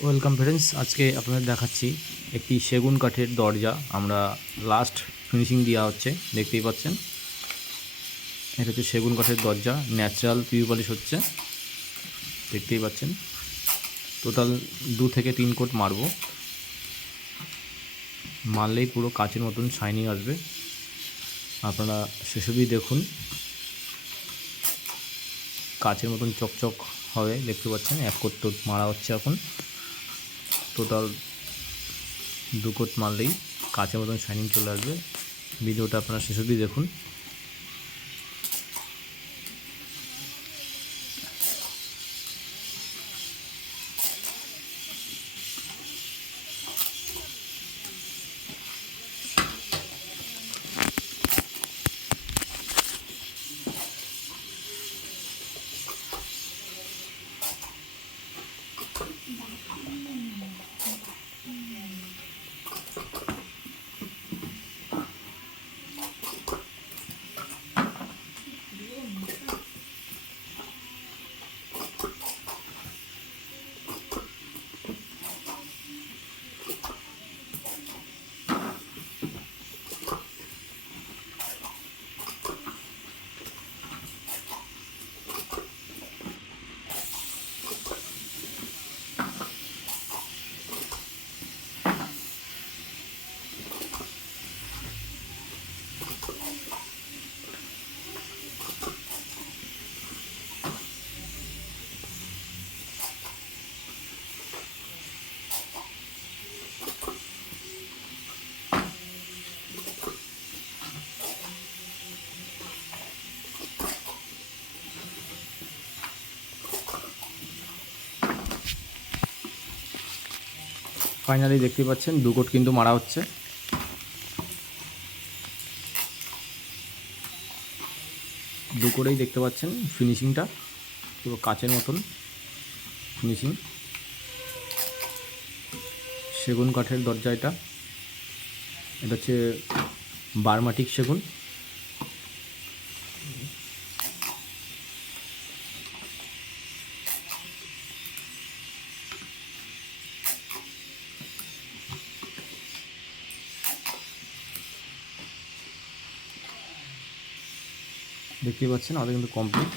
Welcome friends, আজকে আপনাদের দেখাচ্ছি একটি সেগুন কাঠের দরজা। আমরা লাস্ট ফিনিশিং দেওয়া হচ্ছে, দেখতেই পাচ্ছেন। এটা হচ্ছে সেগুন কাঠের দরজা, ন্যাচারাল পিউ পলিশ হচ্ছে, দেখতেই পাচ্ছেন। টোটাল 2 থেকে 3 কোট মারবো, মারলেই পুরো কাচের মতন শাইনিং আসবে। আপনারা সেসবই দেখুন, কাচের মতন চকচক হবে, দেখতে পাচ্ছেন। 1 কোট তো মারা হচ্ছে এখন, টোটাল 2 কোট মারলেই কাচের মতন শাইনিং চলে আসবে। ভিডিওটা আপনারা শেষ অবধি দেখুন। ফাইনালি দেখতে পাচ্ছেন 2 কোট কিন্তু মারা হচ্ছে। 2 কোটেই দেখতে পাচ্ছেন ফিনিশিংটা পুরো কাচের মতন ফিনিশিং। সেগুন কাঠের দরজা, এটা হচ্ছে বার্মাটিক সেগুন। দেখতেই পাচ্ছেন আমাদের কিন্তু কমপ্লিট।